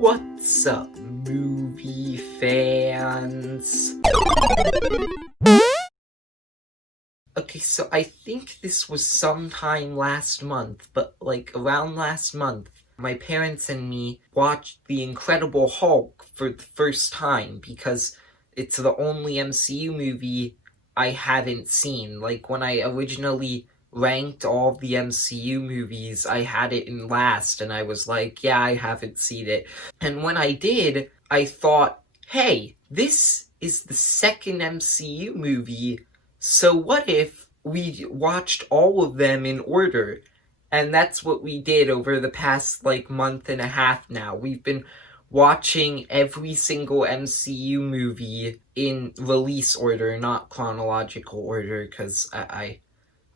What's up, movie fans? Okay, so I think this was sometime last month, but around last month, my parents and me watched The Incredible Hulk for the first time because it's the only MCU movie I haven't seen. When I originally ranked all of the MCU movies, I had it in last, and I was like, yeah, I haven't seen it. And when I did, I thought, hey, this is the second MCU movie, so what if we watched all of them in order? And that's what we did over the past, month and a half now. We've been watching every single MCU movie in release order, not chronological order, because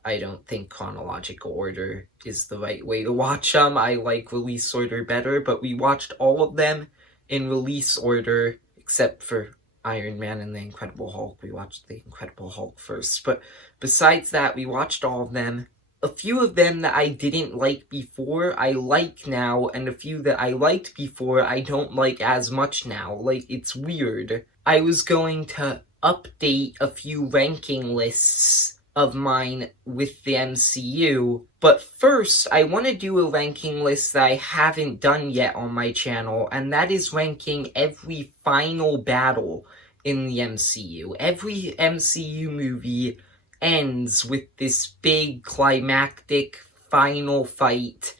I don't think chronological order is the right way to watch them. I like release order better, but we watched all of them in release order, except for Iron Man and The Incredible Hulk. We watched The Incredible Hulk first, but besides that, we watched all of them. A few of them that I didn't like before, I like now, and a few that I liked before, I don't like as much now. It's weird. I was going to update a few ranking lists of mine with the MCU, but first I want to do a ranking list that I haven't done yet on my channel, and that is ranking every final battle in the MCU. Every MCU movie ends with this big climactic final fight,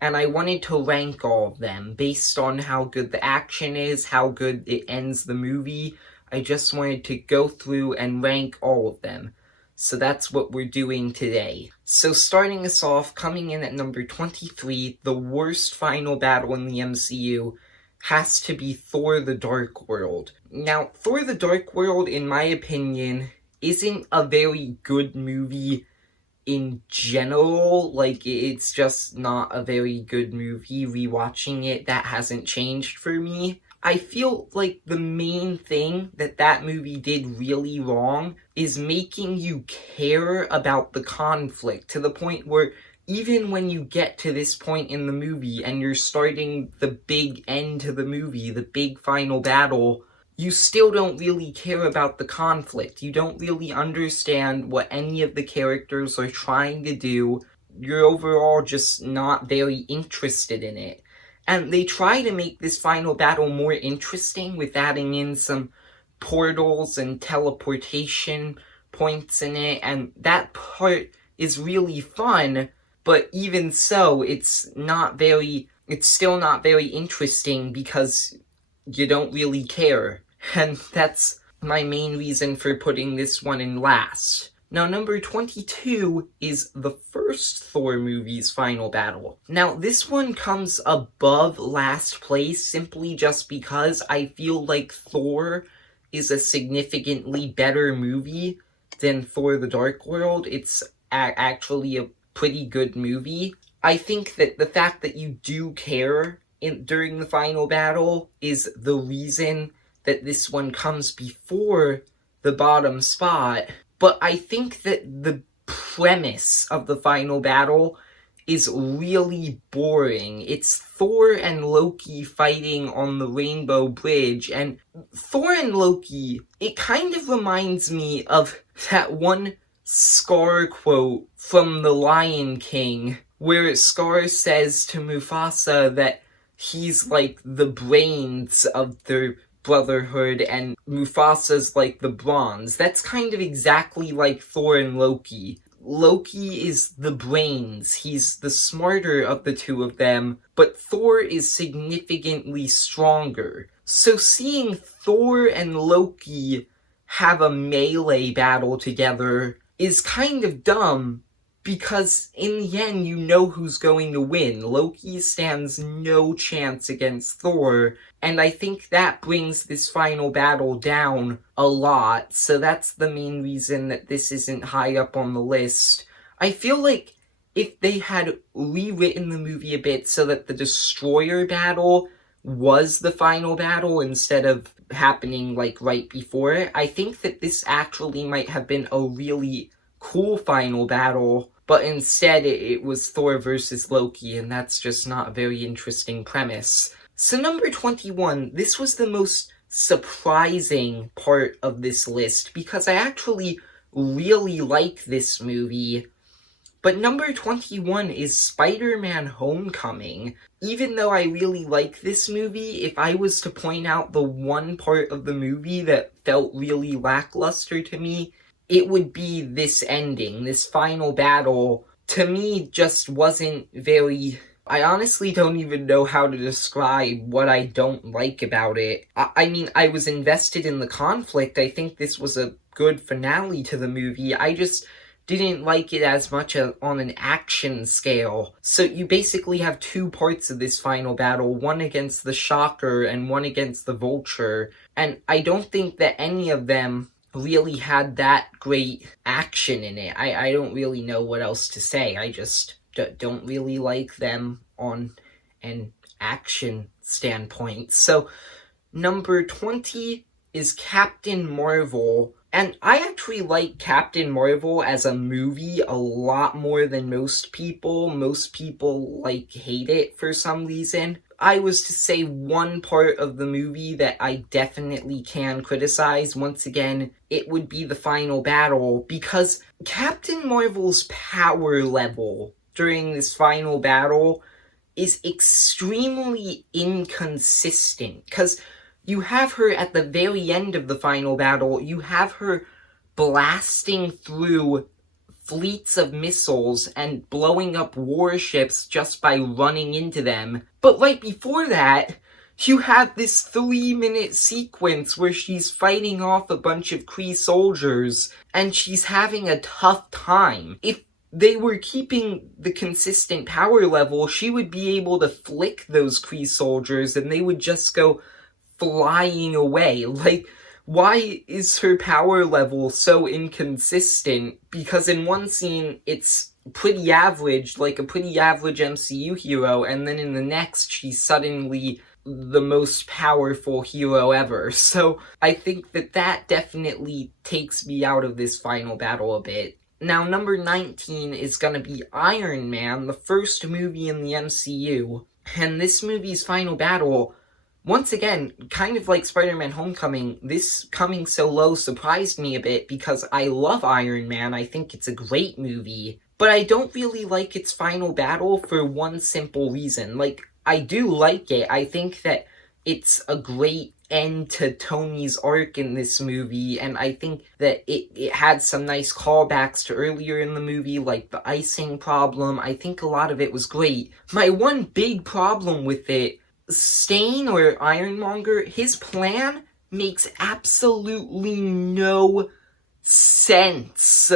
and I wanted to rank all of them based on how good the action is, how good it ends the movie. I just wanted to go through and rank all of them. So that's what we're doing today. So starting us off, coming in at number 23, the worst final battle in the MCU has to be Thor: The Dark World. Now, Thor: The Dark World, in my opinion, isn't a very good movie in general. It's just not a very good movie. Rewatching it, that hasn't changed for me. I feel like the main thing that movie did really wrong is making you care about the conflict to the point where even when you get to this point in the movie and you're starting the big end to the movie, the big final battle, you still don't really care about the conflict. You don't really understand what any of the characters are trying to do. You're overall just not very interested in it. And they try to make this final battle more interesting with adding in some portals and teleportation points in it, and that part is really fun, but even so, it's still not very interesting because you don't really care. And that's my main reason for putting this one in last. Now, number 22 is the first Thor movie's final battle. Now, this one comes above last place simply just because I feel like Thor is a significantly better movie than Thor: The Dark World. It's actually a pretty good movie. I think that the fact that you do care during the final battle is the reason that this one comes before the bottom spot. But I think that the premise of the final battle is really boring. It's Thor and Loki fighting on the Rainbow Bridge, and Thor and Loki, it kind of reminds me of that one Scar quote from The Lion King, where Scar says to Mufasa that he's like the brains of their brotherhood and Mufasa's like the bronze. That's kind of exactly like Thor and Loki. Loki is the brains, he's the smarter of the two of them, but Thor is significantly stronger. So seeing Thor and Loki have a melee battle together is kind of dumb, because in the end you know who's going to win. Loki stands no chance against Thor, and I think that brings this final battle down a lot, so that's the main reason that this isn't high up on the list. I feel like if they had rewritten the movie a bit so that the Destroyer battle was the final battle instead of happening right before it, I think that this actually might have been a really cool final battle, but instead it was Thor versus Loki, and that's just not a very interesting premise. So number 21, this was the most surprising part of this list because I actually really like this movie. But number 21 is Spider-Man Homecoming. Even though I really like this movie, if I was to point out the one part of the movie that felt really lackluster to me, it would be this ending. This final battle, to me, just wasn't very... I honestly don't even know how to describe what I don't like about it. I mean, I was invested in the conflict. I think this was a good finale to the movie. I just didn't like it as much on an action scale. So you basically have two parts of this final battle, one against the Shocker and one against the Vulture. And I don't think that any of them really had that great action in it. I don't really know what else to say. I just don't really like them on an action standpoint. So, number 20 is Captain Marvel. And I actually like Captain Marvel as a movie a lot more than most people. Most people, hate it for some reason. I was to say one part of the movie that I definitely can criticize, once again, it would be the final battle, because Captain Marvel's power level during this final battle is extremely inconsistent, because you have her at the very end of the final battle, you have her blasting through fleets of missiles and blowing up warships just by running into them. But right before that, you have this 3-minute sequence where she's fighting off a bunch of Kree soldiers, and she's having a tough time. If they were keeping the consistent power level, she would be able to flick those Kree soldiers and they would just go flying away. Why is her power level so inconsistent? Because in one scene, it's pretty average, like a pretty average MCU hero, and then in the next, she's suddenly the most powerful hero ever. So I think that definitely takes me out of this final battle a bit. Now, number 19 is gonna be Iron Man, the first movie in the MCU. And this movie's final battle, once again, kind of like Spider-Man Homecoming, this coming so low surprised me a bit because I love Iron Man, I think it's a great movie, but I don't really like its final battle for one simple reason. I do like it, I think that it's a great end to Tony's arc in this movie, and I think that it had some nice callbacks to earlier in the movie, like the icing problem. I think a lot of it was great. My one big problem with it, Stain or Ironmonger, his plan makes absolutely no sense.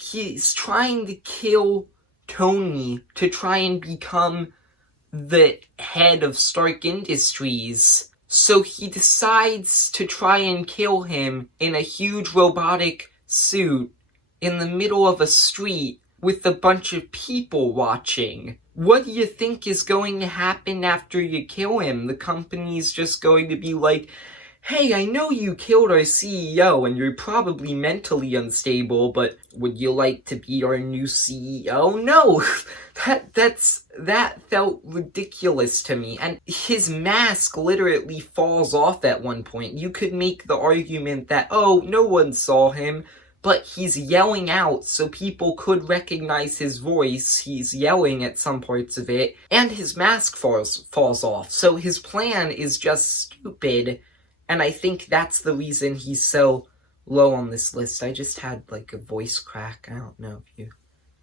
He's trying to kill Tony to try and become the head of Stark Industries. So he decides to try and kill him in a huge robotic suit in the middle of a street with a bunch of people watching. What do you think is going to happen after you kill him? The company's just going to be like, hey, I know you killed our CEO and you're probably mentally unstable, but would you like to be our new CEO? No! That felt ridiculous to me. And his mask literally falls off at one point. You could make the argument that, oh, no one saw him, but he's yelling out so people could recognize his voice. He's yelling at some parts of it, and his mask falls off. So his plan is just stupid, and I think that's the reason he's so low on this list. I just had a voice crack. I don't know if you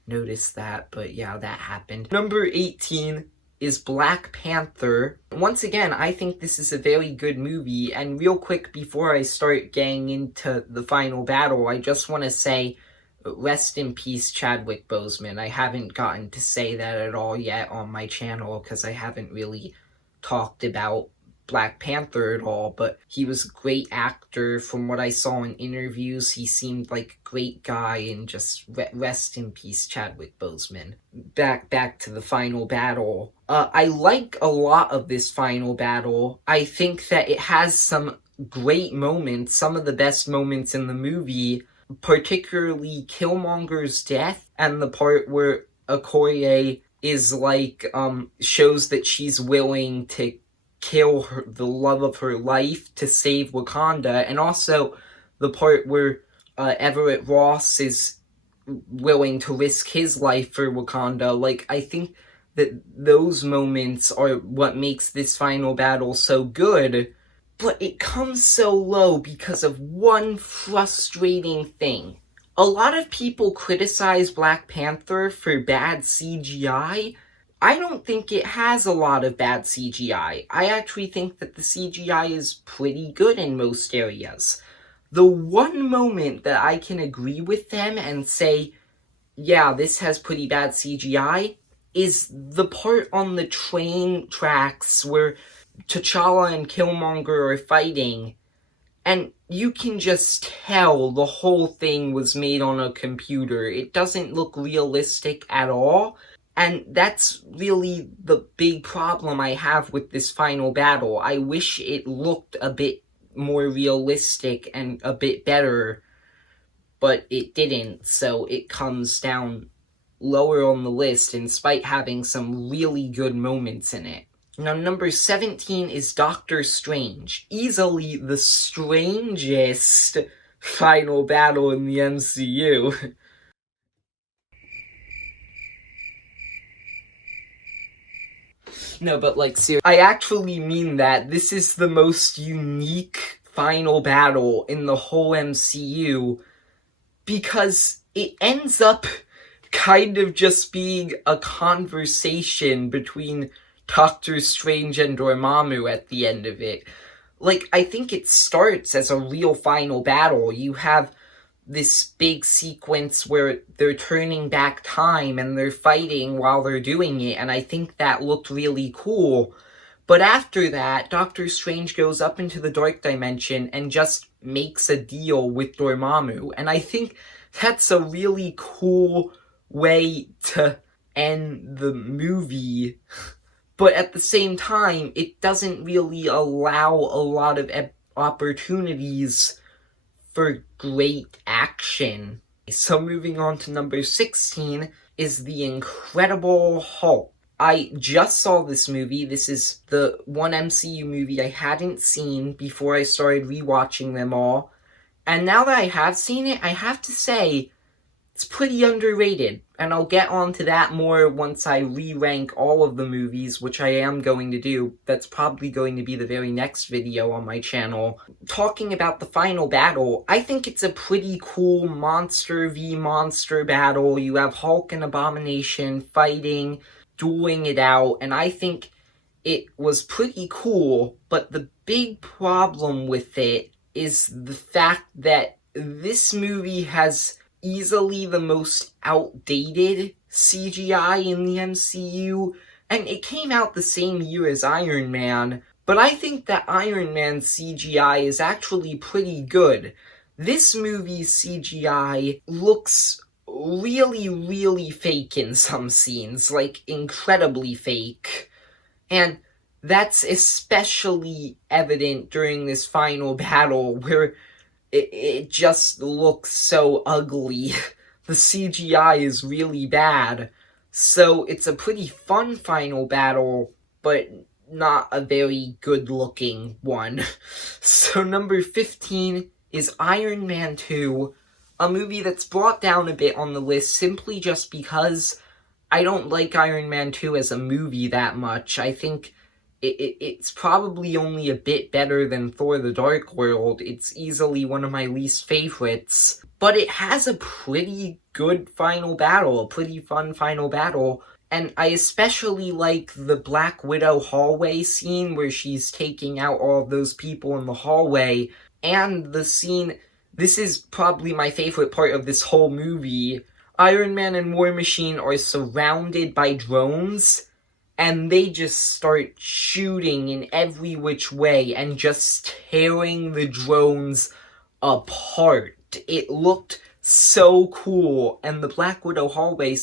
noticed that, but yeah, that happened. Number 18 is Black Panther. Once again, I think this is a very good movie, and real quick before I start getting into the final battle, I just want to say, rest in peace Chadwick Boseman. I haven't gotten to say that at all yet on my channel, because I haven't really talked about Black Panther at all, but he was a great actor. From what I saw in interviews, he seemed like a great guy, and just rest in peace Chadwick Boseman. Back to the final battle. I like a lot of this final battle. I think that it has some great moments, some of the best moments in the movie, particularly Killmonger's death, and the part where Okoye is shows that she's willing to kill the love of her life to save Wakanda, and also the part where Everett Ross is willing to risk his life for Wakanda. Like, I think that those moments are what makes this final battle so good, but it comes so low because of one frustrating thing. A lot of people criticize Black Panther for bad CGI. I don't think it has a lot of bad CGI. I actually think that the CGI is pretty good in most areas. The one moment that I can agree with them and say, yeah, this has pretty bad CGI, is the part on the train tracks where T'Challa and Killmonger are fighting, and you can just tell the whole thing was made on a computer. It doesn't look realistic at all, and that's really the big problem I have with this final battle. I wish it looked a bit more realistic and a bit better, but it didn't, so it comes down lower on the list in spite having some really good moments in it. Now, number 17 is Doctor Strange. Easily the strangest final battle in the MCU. No, but like, seriously, I actually mean that. This is the most unique final battle in the whole MCU, because it ends up kind of just being a conversation between Doctor Strange and Dormammu at the end of it. Like, I think it starts as a real final battle. You have this big sequence where they're turning back time and they're fighting while they're doing it, and I think that looked really cool. But after that, Doctor Strange goes up into the Dark Dimension and just makes a deal with Dormammu, and I think that's a really cool way to end the movie. But at the same time, it doesn't really allow a lot of opportunities for great action. So moving on to number 16 is The Incredible Hulk. I just saw this movie. This is the one MCU movie I hadn't seen before I started rewatching them all. And now that I have seen it, I have to say, it's pretty underrated. And I'll get onto that more once I re-rank all of the movies, which I am going to do. That's probably going to be the very next video on my channel. Talking about the final battle, I think it's a pretty cool monster v monster battle. You have Hulk and Abomination fighting, dueling it out, and I think it was pretty cool, but the big problem with it is the fact that this movie has easily the most outdated CGI in the MCU, and it came out the same year as Iron Man, but I think that Iron Man's CGI is actually pretty good. This movie's CGI looks really, really fake in some scenes, like incredibly fake, and that's especially evident during this final battle where it just looks so ugly. The CGI is really bad. So it's a pretty fun final battle, but not a very good looking one. So number 15 is Iron Man 2, a movie that's brought down a bit on the list simply just because I don't like Iron Man 2 as a movie that much. I think it's probably only a bit better than Thor the Dark World. It's easily one of my least favorites. But it has a pretty good final battle, a pretty fun final battle. And I especially like the Black Widow hallway scene where she's taking out all of those people in the hallway. And the scene, this is probably my favorite part of this whole movie. Iron Man and War Machine are surrounded by drones, and they just start shooting in every which way and just tearing the drones apart. It looked so cool, and the Black Widow hallway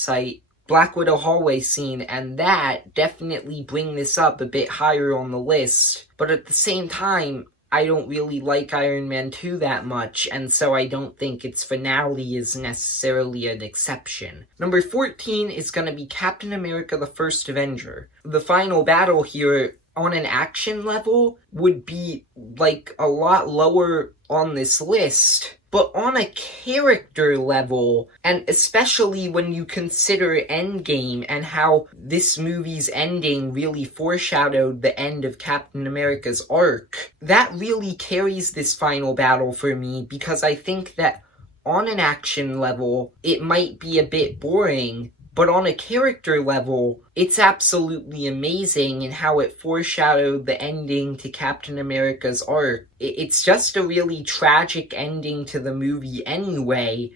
scene, and that definitely bring this up a bit higher on the list. But at the same time, I don't really like Iron Man 2 that much, and so I don't think its finale is necessarily an exception. Number 14 is going to be Captain America the First Avenger. The final battle here on an action level would be like a lot lower on this list. But on a character level, and especially when you consider Endgame and how this movie's ending really foreshadowed the end of Captain America's arc, that really carries this final battle for me, because I think that on an action level, it might be a bit boring, but on a character level, it's absolutely amazing in how it foreshadowed the ending to Captain America's arc. It's just a really tragic ending to the movie anyway,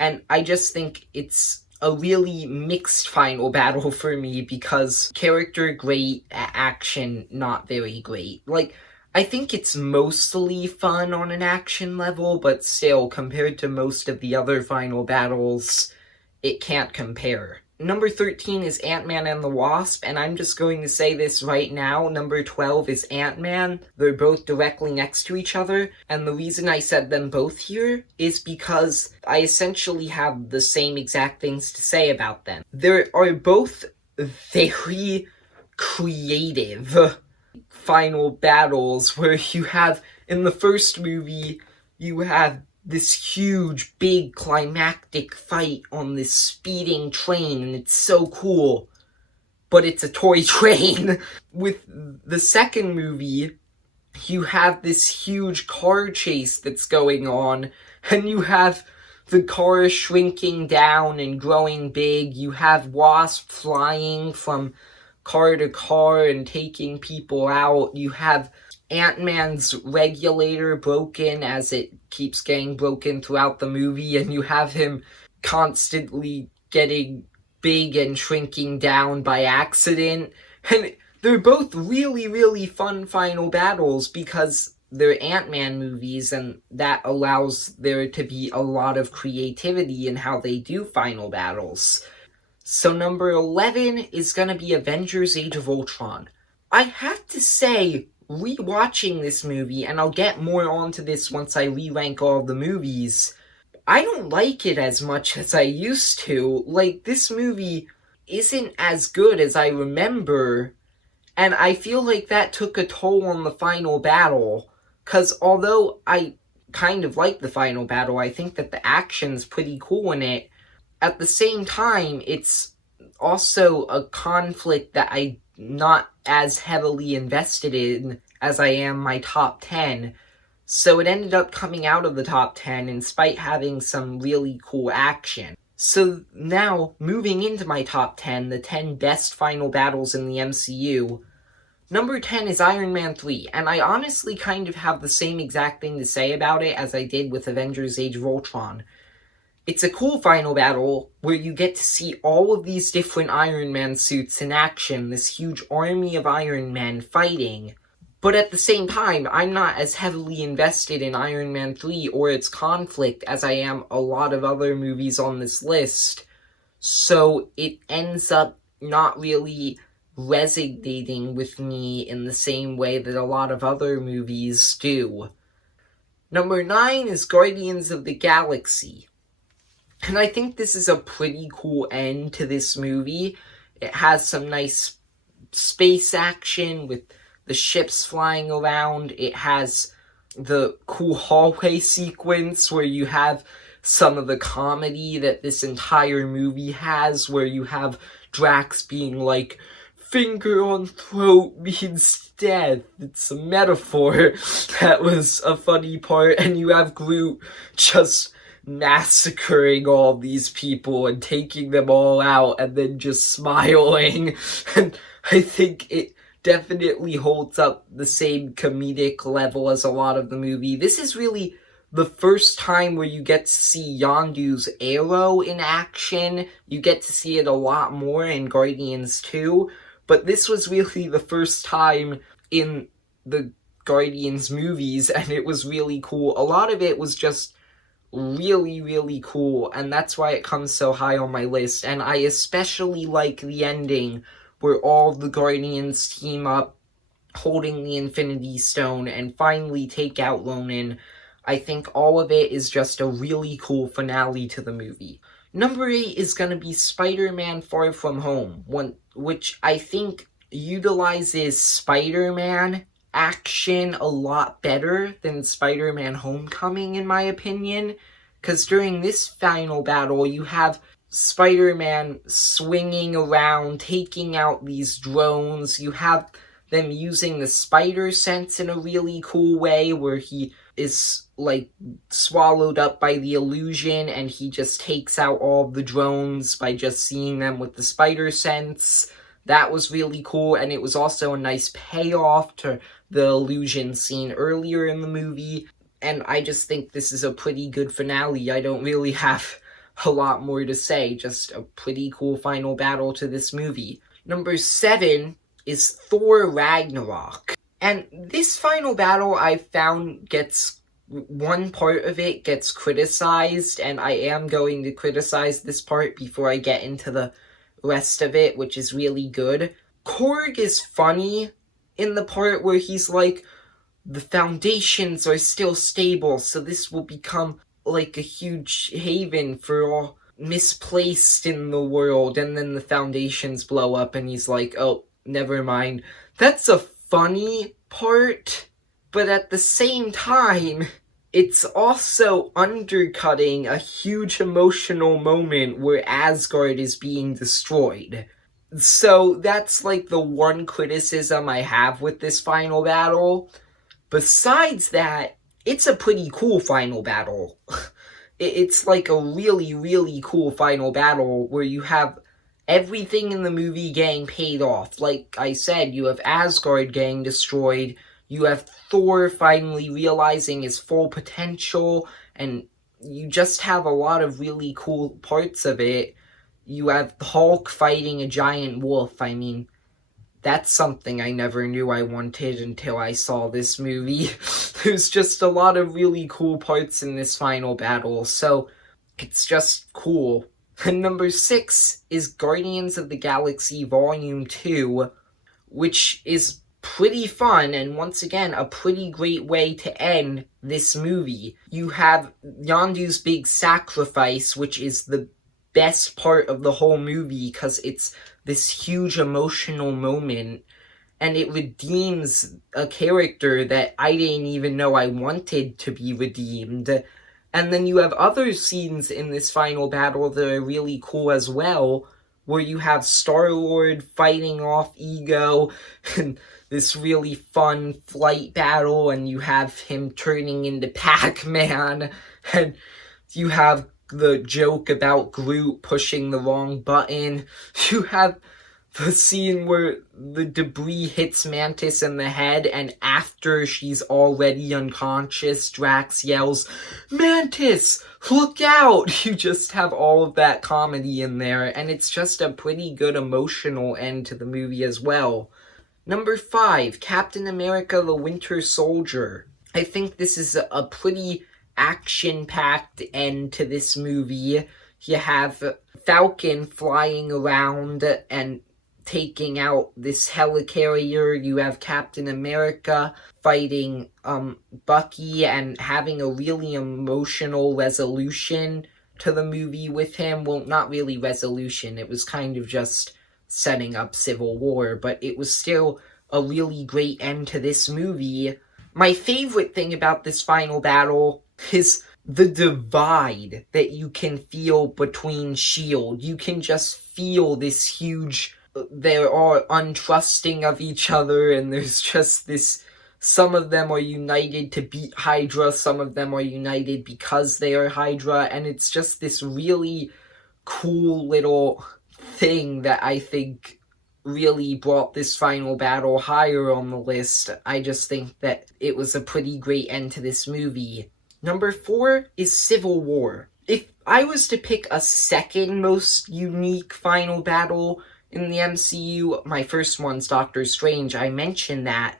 and I just think it's a really mixed final battle for me, because character great, action not very great. Like, I think it's mostly fun on an action level, but still, compared to most of the other final battles, it can't compare. Number 13 is Ant-Man and the Wasp, and I'm just going to say this right now. Number 12 is Ant-Man. They're both directly next to each other, and the reason I said them both here is because I essentially have the same exact things to say about them. They are both very creative final battles, where you have, in the first movie, you have this huge, big, climactic fight on this speeding train, and it's so cool, but it's a toy train. With the second movie, you have this huge car chase that's going on, and you have the car shrinking down and growing big. You have Wasp flying from car to car and taking people out. You have Ant-Man's regulator broken as it keeps getting broken throughout the movie, and you have him constantly getting big and shrinking down by accident. And they're both really, really fun final battles because they're Ant-Man movies, and that allows there to be a lot of creativity in how they do final battles. So number 11 is gonna be Avengers Age of Ultron. I have to say, rewatching this movie, and I'll get more onto this once I re-rank all of the movies, I don't like it as much as I used to. Like, this movie isn't as good as I remember, and I feel like that took a toll on the final battle, because although I kind of like the final battle, I think that the action's pretty cool in it, at the same time, it's also a conflict that I'm not as heavily invested in as I am my top 10. So it ended up coming out of the top 10 in spite having some really cool action. So now, moving into my top 10, the 10 best final battles in the MCU, number 10 is Iron Man 3, and I honestly kind of have the same exact thing to say about it as I did with Avengers Age of Ultron. It's a cool final battle where you get to see all of these different Iron Man suits in action, this huge army of Iron Men fighting. But at the same time, I'm not as heavily invested in Iron Man 3 or its conflict as I am a lot of other movies on this list. So it ends up not really resonating with me in the same way that a lot of other movies do. Number 9 is Guardians of the Galaxy. And I think this is a pretty cool end to this movie. It has some nice space action with the ships flying around. It has the cool hallway sequence where you have some of the comedy that this entire movie has, where you have Drax being like, finger on throat means death. It's a metaphor. That was a funny part. And you have Groot just massacring all these people and taking them all out and then just smiling. And I think it definitely holds up the same comedic level as a lot of the movie. This is really the first time where you get to see Yondu's arrow in action. You get to see it a lot more in Guardians 2, but this was really the first time in the Guardians movies, and it was really cool. A lot of it was just really, really cool, and that's why it comes so high on my list. And I especially like the ending where all the Guardians team up holding the Infinity Stone and finally take out Ronan. I think all of it is just a really cool finale to the movie. Number 8 is gonna be Spider-Man Far From Home, which I think utilizes Spider-Man action a lot better than Spider-Man Homecoming, in my opinion. Because during this final battle, you have Spider-Man swinging around, taking out these drones. You have them using the spider sense in a really cool way, where he is, like, swallowed up by the illusion, and he just takes out all the drones by just seeing them with the spider sense. That was really cool, and it was also a nice payoff to the illusion scene earlier in the movie. And I just think this is a pretty good finale. I don't really have a lot more to say, just a pretty cool final battle to this movie. Number 7 is Thor Ragnarok. And this final battle, I found, one part of it gets criticized, and I am going to criticize this part before I get into the rest of it, which is really good. Korg is funny in the part where he's like, the foundations are still stable, so this will become like a huge haven for all misplaced in the world, and then the foundations blow up and he's like, oh, never mind. That's a funny part, but at the same time, it's also undercutting a huge emotional moment where Asgard is being destroyed. So that's like the one criticism I have with this final battle. Besides that, it's a pretty cool final battle. It's like a really, really cool final battle where you have everything in the movie getting paid off. Like I said, you have Asgard getting destroyed, you have Thor finally realizing his full potential, and you just have a lot of really cool parts of it. You have Hulk fighting a giant wolf. I mean, that's something I never knew I wanted until I saw this movie. There's just a lot of really cool parts in this final battle, so it's just cool. And number 6 is Guardians of the Galaxy Volume 2, which is pretty fun, and once again, a pretty great way to end this movie. You have Yondu's big sacrifice, which is the best part of the whole movie, because it's this huge emotional moment, and it redeems a character that I didn't even know I wanted to be redeemed. And then you have other scenes in this final battle that are really cool as well, where you have Star-Lord fighting off Ego, and this really fun flight battle, and you have him turning into Pac-Man, and you have the joke about Groot pushing the wrong button. You have the scene where the debris hits Mantis in the head, and after she's already unconscious, Drax yells, "Mantis, look out!" You just have all of that comedy in there, and it's just a pretty good emotional end to the movie as well. Number 5, Captain America the Winter Soldier. I think this is a pretty action-packed end to this movie. You have Falcon flying around and taking out this helicarrier. You have Captain America fighting Bucky and having a really emotional resolution to the movie with him. Well, not really resolution. It was kind of just setting up Civil War, but it was still a really great end to this movie. My favorite thing about this final battle is the divide that you can feel between S.H.I.E.L.D. You can just feel this huge, they're all untrusting of each other, and there's just this, some of them are united to beat Hydra, some of them are united because they are Hydra, and it's just this really cool little thing that I think really brought this final battle higher on the list. I just think that it was a pretty great end to this movie. Number 4 is Civil War. If I was to pick a second most unique final battle in the MCU, my first one's Doctor Strange, I mentioned that,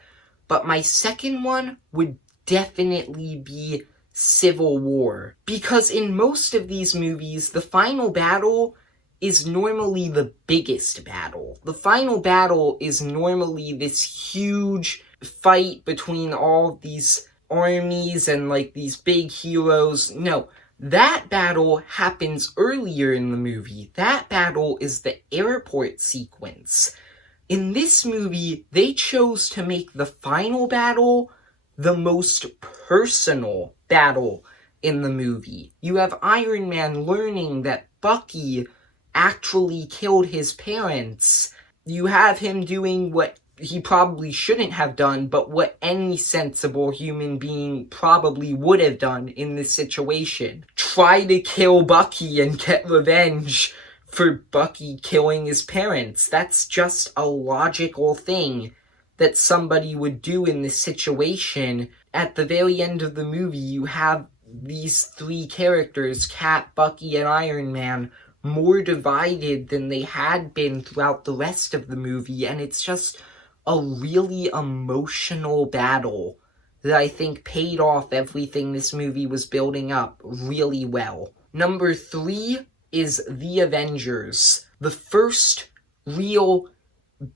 but my second one would definitely be Civil War. Because in most of these movies, the final battle is normally the biggest battle. The final battle is normally this huge fight between all these armies and like these big heroes. No, that battle happens earlier in the movie. That battle is the airport sequence. In this movie, they chose to make the final battle the most personal battle in the movie. You have Iron Man learning that Bucky actually killed his parents. You have him doing what he probably shouldn't have done, but what any sensible human being probably would have done in this situation. Try to kill Bucky and get revenge for Bucky killing his parents. That's just a logical thing that somebody would do in this situation. At the very end of the movie, you have these three characters, Cap, Bucky, and Iron Man, more divided than they had been throughout the rest of the movie, and it's just a really emotional battle that I think paid off everything this movie was building up really well. Number 3 is The Avengers. The first real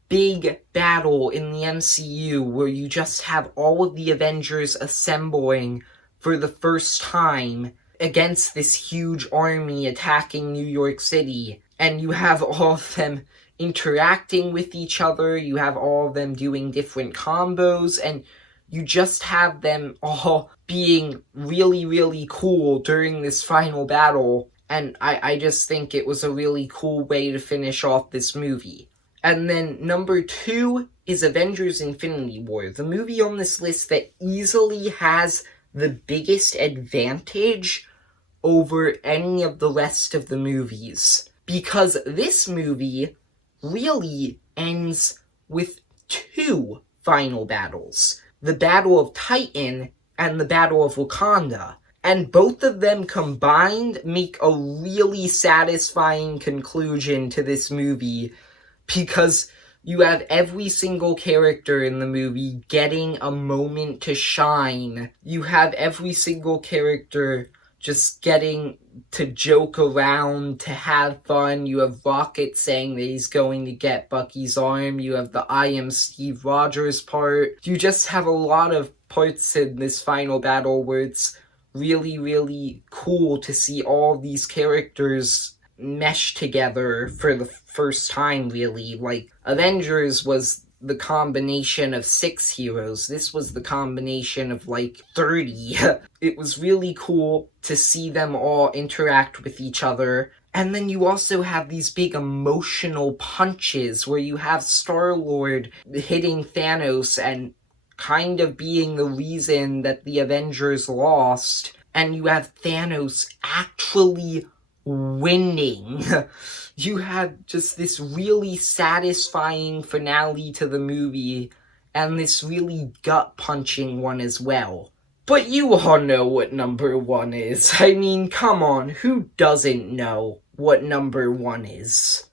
big battle in the MCU where you just have all of the Avengers assembling for the first time against this huge army attacking New York City. And you have all of them interacting with each other, you have all of them doing different combos, and you just have them all being really, really cool during this final battle. And I just think it was a really cool way to finish off this movie. And then number 2 is Avengers Infinity War, the movie on this list that easily has the biggest advantage over any of the rest of the movies. Because this movie really ends with 2 final battles. The Battle of Titan and the Battle of Wakanda. And both of them combined make a really satisfying conclusion to this movie, because you have every single character in the movie getting a moment to shine. You have every single character just getting to joke around, to have fun. You have Rocket saying that he's going to get Bucky's arm. You have the I am Steve Rogers part. You just have a lot of parts in this final battle where it's really, really cool to see all these characters mesh together for the first time, really. Like, Avengers was the combination of 6 heroes. This was the combination of, 30. It was really cool to see them all interact with each other. And then you also have these big emotional punches where you have Star-Lord hitting Thanos and kind of being the reason that the Avengers lost. And you have Thanos actually winning. You had just this really satisfying finale to the movie, and this really gut-punching one as well. But you all know what number 1 is. I mean, come on, who doesn't know what number 1 is?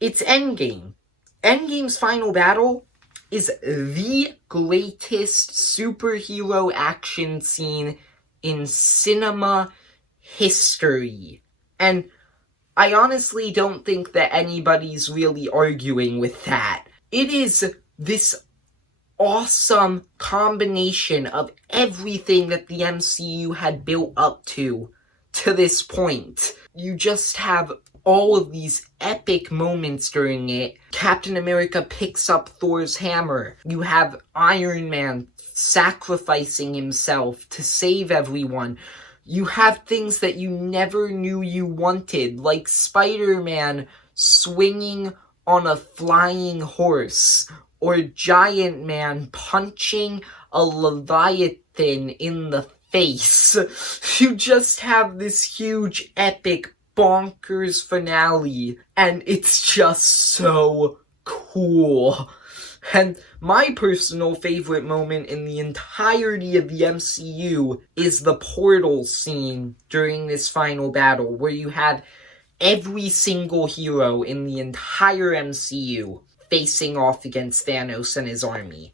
It's Endgame. Endgame's final battle is the greatest superhero action scene in cinema history. And I honestly don't think that anybody's really arguing with that. It is this awesome combination of everything that the MCU had built up to this point. You just have all of these epic moments during it. Captain America picks up Thor's hammer. You have Iron Man sacrificing himself to save everyone. You have things that you never knew you wanted, like Spider-Man swinging on a flying horse, or Giant Man punching a Leviathan in the face. You just have this huge, epic, bonkers finale, and it's just so cool. And my personal favorite moment in the entirety of the MCU is the portal scene during this final battle, where you have every single hero in the entire MCU facing off against Thanos and his army.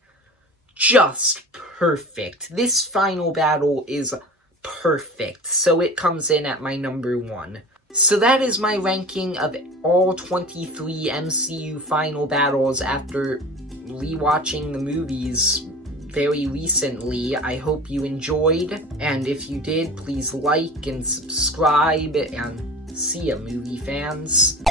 Just perfect. This final battle is perfect, so it comes in at my number 1. So that is my ranking of all 23 MCU final battles after rewatching the movies very recently. I hope you enjoyed, and if you did, please like and subscribe, and see ya, movie fans.